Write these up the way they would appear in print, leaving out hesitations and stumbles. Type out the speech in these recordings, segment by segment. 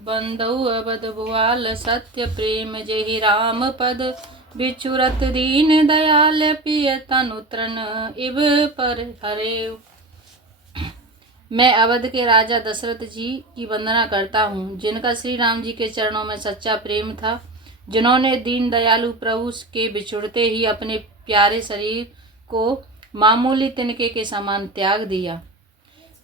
बंधु अबध भुआल सत्य प्रेम जेहि राम पद बिचुरत दीन दयाल पिय तनु तृण इब पर हरे। मैं अवध के राजा दशरथ जी की वंदना करता हूँ, जिनका श्री राम जी के चरणों में सच्चा प्रेम था, जिन्होंने दीन दयालु प्रभु के बिछुड़ते ही अपने प्यारे शरीर को मामूली तिनके के समान त्याग दिया।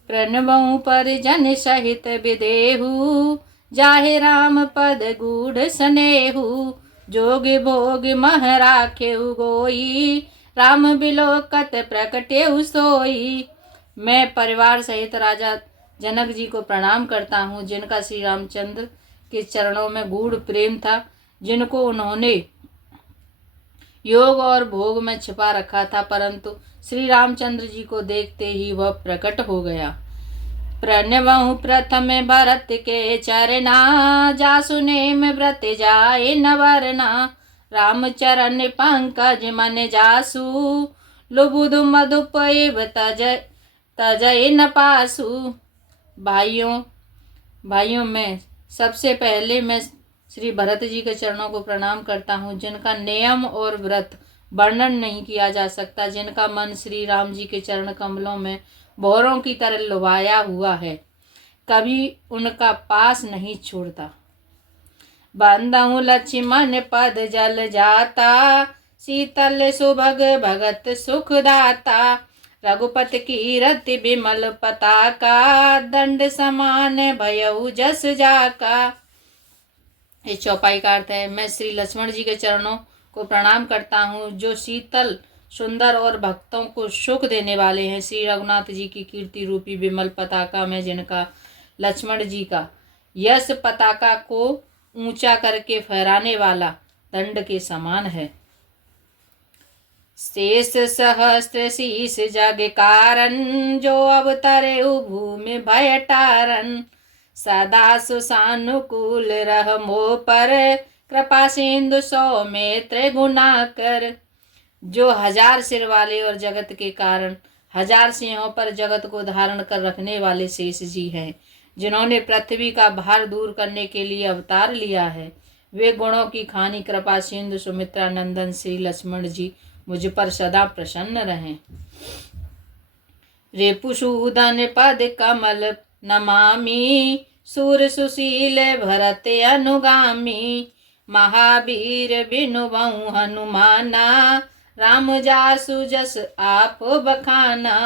प्रणवहु परिजन सहित विदेहु, जाहे राम पद गूढ़ स्नेहु, जोग भोग मह राखेहु गोई, राम बिलोकत प्रकटेहु सोई। मैं परिवार सहित राजा जनक जी को प्रणाम करता हूँ, जिनका श्री रामचंद्र के चरणों में गूढ़ प्रेम था, जिनको उन्होंने योग और भोग में छिपा रखा था, परंतु श्री रामचंद्र जी को देखते ही वह प्रकट हो गया। प्रणवहु प्रथम भरत के चरना, जासु नेम व्रत जाए नवरना, राम चरण पंकज मन जासु, लुबुध मधुपैव तजय न पासु। भाइयों में सबसे पहले मैं श्री भरत जी के चरणों को प्रणाम करता हूँ, जिनका नियम और व्रत वर्णन नहीं किया जा सकता, जिनका मन श्री राम जी के चरण कमलों में भौरों की तरह लुभाया हुआ है, कभी उनका पास नहीं छोड़ता। बंधु लक्ष्मण पद जल जाता, शीतल सुभग भगत सुख दाता, रघुपति की रति बिमल पताका, दंड समान भयउ जस जाका। इस चौपाई का अर्थ है, मैं श्री लक्ष्मण जी के चरणों को प्रणाम करता हूँ, जो शीतल सुंदर और भक्तों को सुख देने वाले हैं। श्री रघुनाथ जी की कीर्ति रूपी विमल पताका में, जिनका लक्ष्मण जी का यश पताका को ऊंचा करके फहराने वाला दंड के समान है। शेष सहस्त्र शीस जग कारण, जो अवतरे भूमि भय टारन, सदा सुसानुकूल रह मोह पर, कृपा सिंधु सौमित्र गुना कर। जो 1000 सिर वाले और जगत के कारण 1000 सिंहों पर जगत को धारण कर रखने वाले शेष जी हैं, जिन्होंने पृथ्वी का भार दूर करने के लिए अवतार लिया है, वे गुणों की खानी कृपा सिंधु सुमित्रा नंदन श्री लक्ष्मण जी मुझ पर सदा प्रसन्न रहें। रिपुसूदन पद कमल नमामि, सूर सुशील भरत अनुगामी, महावीर बिनुबहु हनुमाना, राम जासु जस आप बखाना।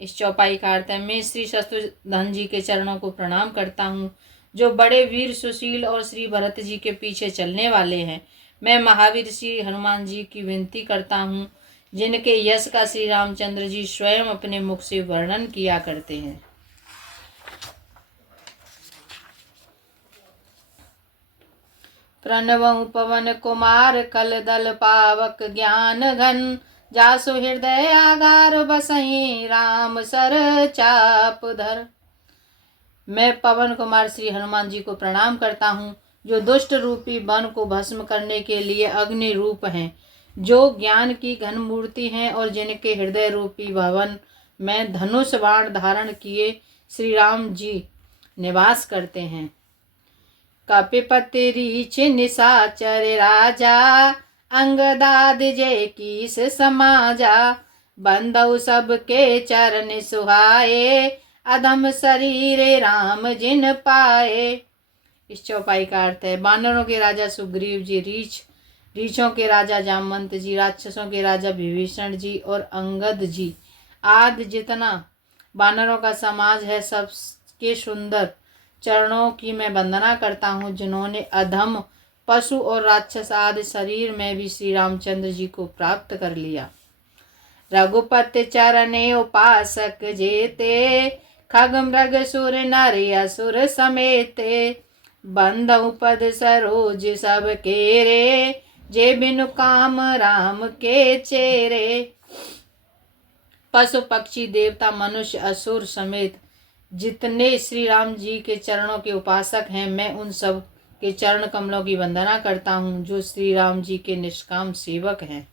इस चौपाई का अर्थ है, मैं श्री शत्रुघ्न जी के चरणों को प्रणाम करता हूँ, जो बड़े वीर सुशील और श्री भरत जी के पीछे चलने वाले हैं। मैं महावीर श्री हनुमान जी की विनती करता हूँ, जिनके यश का श्री रामचंद्र जी स्वयं अपने मुख से वर्णन किया करते हैं। प्रणवहु पवन कुमार कल दल पावक ज्ञान घन, जासु हृदय आगार बसहि राम सर चाप धर। मैं पवन कुमार श्री हनुमान जी को प्रणाम करता हूँ, जो दुष्ट रूपी वन को भस्म करने के लिए अग्नि रूप हैं, जो ज्ञान की घन मूर्ति हैं और जिनके हृदय रूपी भवन में धनुष बाण धारण किए श्री राम जी निवास करते हैं। कपिपति रीछ निशाचर राजा, अंगदाद जय कीस समाजा, बंधु सबके चरण सुहाए, अधम शरीर राम जिन पाए। इस चौपाई का अर्थ है, बानरों के राजा सुग्रीव जी, रीछों के राजा जामवंत जी, राक्षसों के राजा विभीषण जी और अंगद जी आदि जितना बानरों का समाज है, सबके सुंदर चरणों की मैं वंदना करता हूँ, जिन्होंने अधम पशु और राक्षस आदि शरीर में भी श्री रामचंद्र जी को प्राप्त कर लिया। रघुपति चरणे उपासक जेते, खग मृग सुर नर असुर समेते, बंधु पद सरोज सब केरे, जे बिनु काम राम के चेरे। पशु पक्षी देवता मनुष्य असुर समेत जितने श्री राम जी के चरणों के उपासक हैं, मैं उन सब के चरण कमलों की वंदना करता हूँ, जो श्री राम जी के निष्काम सेवक हैं।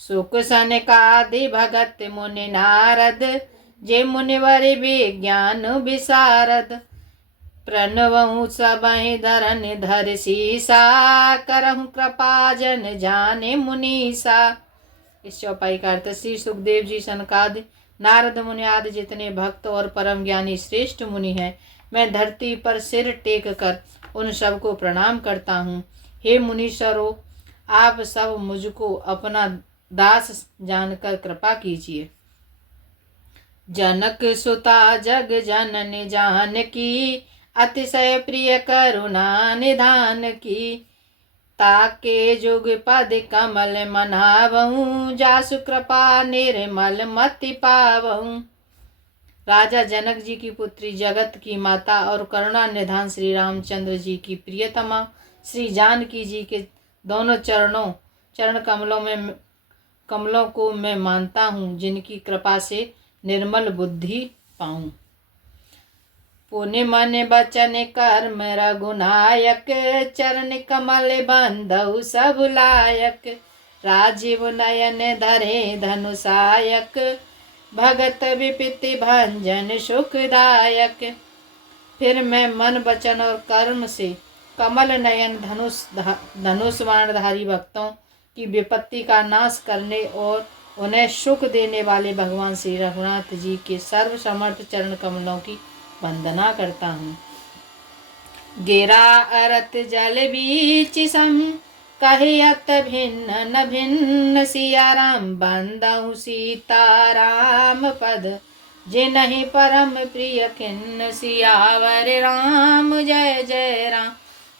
सुख सनकादि भगत मुनि नारद, जे मुनिवर विज्ञान विशारद, प्रणवहु सबहि धरन धर सीसा, करहु कृपा जन जाने मुनीसा। इस चौपाई का अर्थ, श्री सुखदेव जी, सनकादि, नारद मुनि आदि जितने भक्त और परम ज्ञानी श्रेष्ठ मुनि हैं, मैं धरती पर सिर टेक कर उन सबको प्रणाम करता हूँ। हे मुनीश्वरों, आप सब मुझको अपना दास जानकर कृपा कीजिए। जनक सुता जग जनन जानकी, अतिशय प्रिय करुणा निधान की। ताके जुग पद कमल मनावहूँ, जासु कृपा निर्मल मति पावहूँ। राजा जनक जी की पुत्री, जगत की माता और करुणा निधान श्री रामचंद्र जी की प्रियतमा श्री जानकी जी के दोनों चरण कमलों को मैं मानता हूँ, जिनकी कृपा से निर्मल बुद्धि पाऊं। पुण्य मन बचन कर्म रघुनायक, चरण कमल बंधु सब लायक। राजीव नयन धरे धनुषायक, भगत विपत्ति भंजन सुखदायक। फिर मैं मन वचन और कर्म से कमल नयन धनुष बाणधारी भक्तों की विपत्ति का नाश करने और उन्हें सुख देने वाले भगवान श्री रघुनाथ जी के सर्वसमर्थ चरण कमलों की वंदना करता हूँ। गिरा अरत जल बीच सम, कहियत भिन्न न भिन्न, सिया राम बंदहु सीता राम पद, जिनहि परम प्रिय खिन्न। सियावर राम जय जय राम,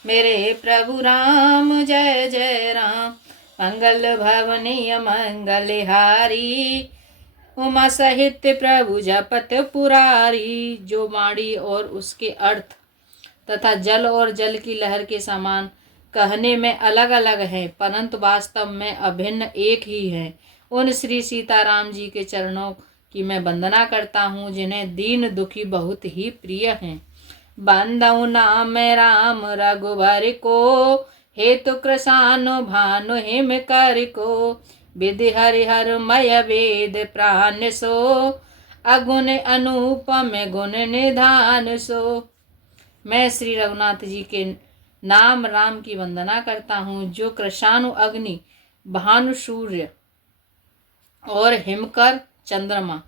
मेरे प्रभु राम जय जय राम। मंगल भवनीय मंगलहारी, उमा सहित प्रभु जपत पुरारी। जो वाणी और उसके अर्थ तथा जल और जल की लहर के समान कहने में अलग अलग है, परंतु वास्तव में अभिन्न एक ही है, उन श्री सीताराम जी के चरणों की मैं वंदना करता हूँ, जिन्हें दीन दुखी बहुत ही प्रिय हैं। बंदहु नाम राम रघुबर को, हेतु कृशानु भानु हिम कर को। विधि हरिहर मय वेद प्राण सो, अगुण अनुपम गुण निधान सो। मैं श्री रघुनाथ जी के नाम राम की वंदना करता हूँ, जो कृशानु अग्नि, भानु सूर्य और हिमकर चंद्रमा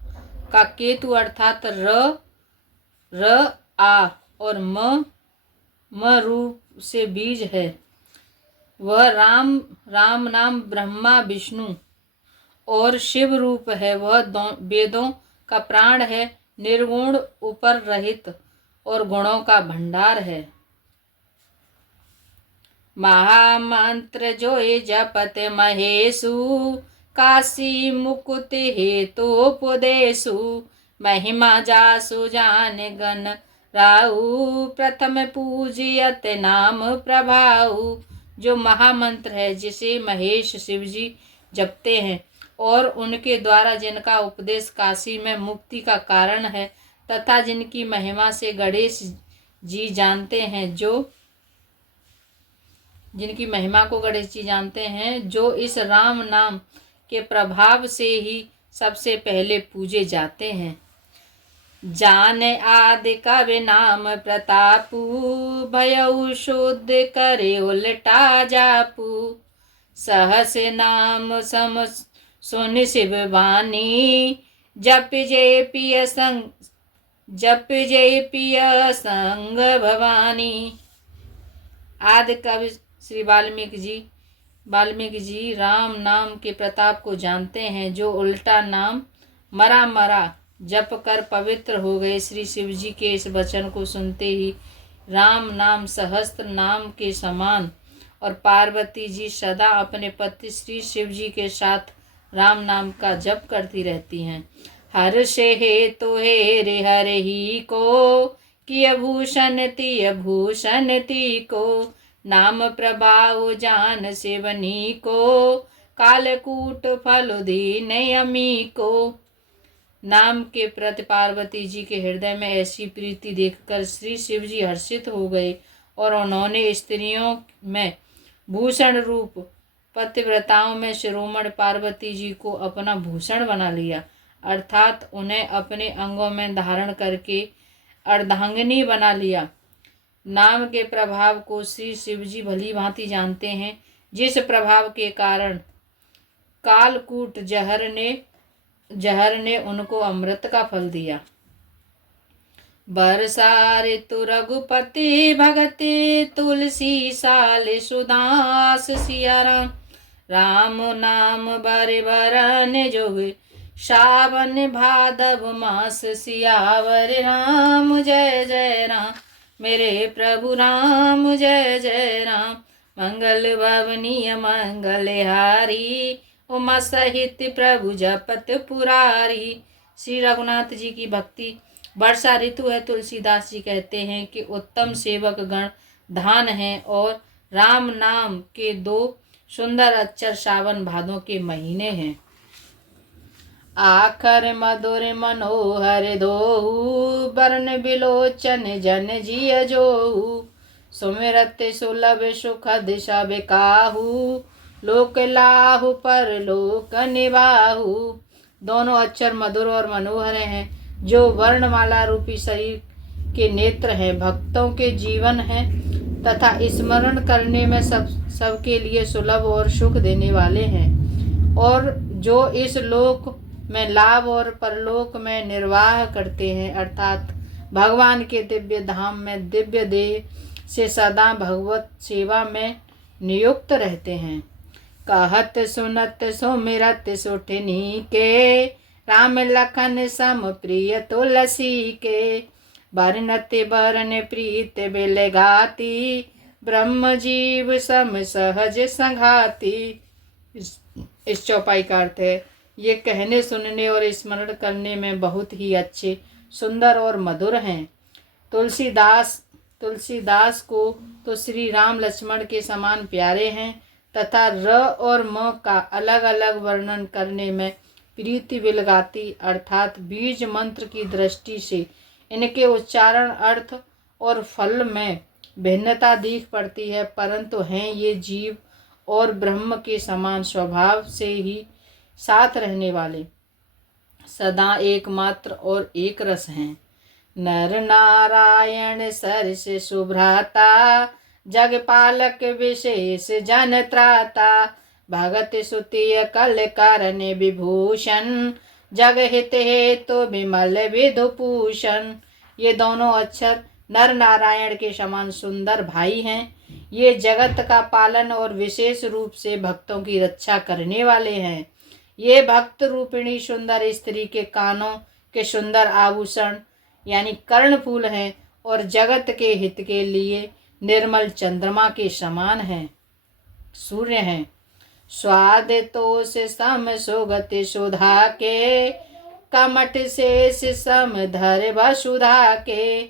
का केतु अर्थात र आ और म रूप से बीज है। वह राम नाम ब्रह्मा विष्णु और शिव रूप है। वह वेदों का प्राण है, निर्गुण ऊपर रहित और गुणों का भंडार है। महामंत्र जोय जपत महेशु, काशी मुकुट हेतुपदेशु। महिमा जासु जान गण राहु, प्रथम पूजियत नाम प्रभाऊ। जो महामंत्र है, जिसे महेश शिव जी जपते हैं और उनके द्वारा जिनका उपदेश काशी में मुक्ति का कारण है, तथा जिनकी महिमा से गणेश जी जानते हैं, जिनकी महिमा को गणेश जी जानते हैं, जो इस राम नाम के प्रभाव से ही सबसे पहले पूजे जाते हैं। जाने आदि कवि नाम प्रतापू, भयउ शुद्ध करे उल्टा जापू। सहस नाम सम सुन शिव वाणी, जप जय पिय संग भवानी। आदि कवि श्री वाल्मीकि जी राम नाम के प्रताप को जानते हैं, जो उल्टा नाम मरा जप कर पवित्र हो गए। श्री शिव जी के इस वचन को सुनते ही राम नाम सहस्त्र नाम के समान, और पार्वती जी सदा अपने पति श्री शिव जी के साथ राम नाम का जप करती रहती हैं। हर से हे तो हे रे हर ही को, किय भूषण ती को। नाम प्रभाव जान सेवनी को, कालकूट फल दीन अमी को। नाम के प्रति पार्वती जी के हृदय में ऐसी प्रीति देखकर श्री शिव जी हर्षित हो गए, और उन्होंने स्त्रियों में भूषण रूप पतिव्रताओं में शिरोमणि पार्वती जी को अपना भूषण बना लिया, अर्थात उन्हें अपने अंगों में धारण करके अर्धांगिनी बना लिया। नाम के प्रभाव को श्री शिवजी भली भांति जानते हैं, जिस प्रभाव के कारण कालकूट जहर ने उनको अमृत का फल दिया। बरसा ऋतु रघुपति भगति तुलसी साल सुदास सिया राम। राम नाम बर बरन जोग सावन भादव मास सियावर राम। जय जय राम मेरे प्रभु राम, जय जय राम। मंगल भवनीय मंगलहारी, उमा सहित प्रभु जपत पुरारी। श्री रघुनाथ जी की भक्ति। वर्षा ऋतु है। तुलसीदास जी कहते हैं कि उत्तम सेवक गण धान हैं और राम नाम के 2 सुंदर अक्षर सावन भादों के महीने हैं। आखर मधुर मनोहर दोहु, बरन बिलोचन जन जिय जोहु। सुमिरत सुलभ सुखद सब काहू, लोक लाहु पर लोक निबाहु। दोनों अक्षर मधुर और मनोहर हैं, जो वर्णमाला रूपी शरीर के नेत्र हैं, भक्तों के जीवन हैं तथा स्मरण करने में सबके लिए सुलभ और सुख देने वाले हैं, और जो इस लोक में लाभ और परलोक में निर्वाह करते हैं, अर्थात भगवान के दिव्य धाम में दिव्य देह से सदा भगवत सेवा में नियुक्त रहते हैं। कहत सुनत सुमिरत सुठनी के, राम लखन सम प्रिय तुलसी के। बरनत बरन प्रीत बेलगाती, ब्रह्म जीव सम सहज संघाती। इस चौपाई का अर्थ है, ये कहने सुनने और स्मरण करने में बहुत ही अच्छे, सुंदर और मधुर हैं। तुलसीदास को तो श्री राम लक्ष्मण के समान प्यारे हैं तथा र और म का अलग अलग वर्णन करने में प्रीति विलगाती अर्थात बीज मंत्र की दृष्टि से इनके उच्चारण, अर्थ और फल में भिन्नता दिख पड़ती है, परंतु हैं ये जीव और ब्रह्म के समान स्वभाव से ही साथ रहने वाले, सदा एकमात्र और एक रस हैं। नर नारायण सरस सुभ्राता, जगपालक विशेष जन त्राता। भगत सुतिय कल कारण विभूषण, जग हित हेतु विमल विधुभूषण। ये दोनों अक्षर नर नारायण के समान सुंदर भाई हैं। ये जगत का पालन और विशेष रूप से भक्तों की रक्षा करने वाले हैं। ये भक्त रूपिणी सुंदर स्त्री के कानों के सुंदर आभूषण यानी कर्णफूल हैं और जगत के हित के लिए निर्मल चंद्रमा के समान हैं, सूर्य हैं। स्वाद तो से सम सुगति सुधा के, कमठ शेष सम धर वसुधा के।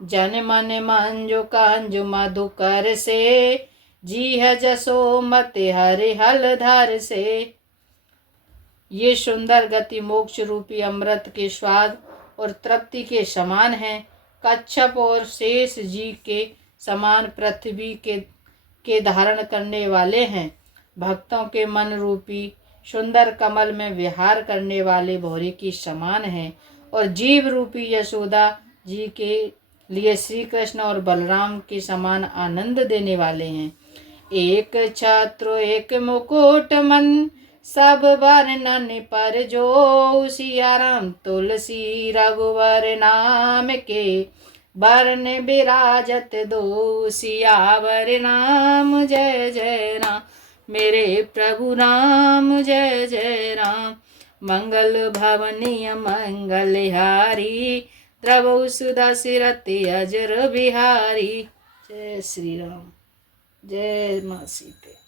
जन मन मंजु कंजु मधुकर से, जीह जसो मत हरि हल धर से। ये सुंदर गति मोक्ष रूपी अमृत के स्वाद और तृप्ति के समान हैं। कच्छप और शेष जी के समान पृथ्वी के धारण करने वाले हैं। भक्तों के मन रूपी सुंदर कमल में विहार करने वाले भौरे की समान हैं और जीव रूपी यशोदा जी के लिए श्री कृष्ण और बलराम के समान आनंद देने वाले हैं। एक छत्र एक मुकुट मन, सब वर्णन पर जो। सिया राम तुलसी रघुवर नाम के, बरन विराजत दो। सियावर राम जय जय राम मेरे प्रभु राम, जय जय राम। मंगल भवनीय मंगलहारी, द्रवौ सुदशरथि अजर बिहारी। जय श्री राम, जय माँ सीते।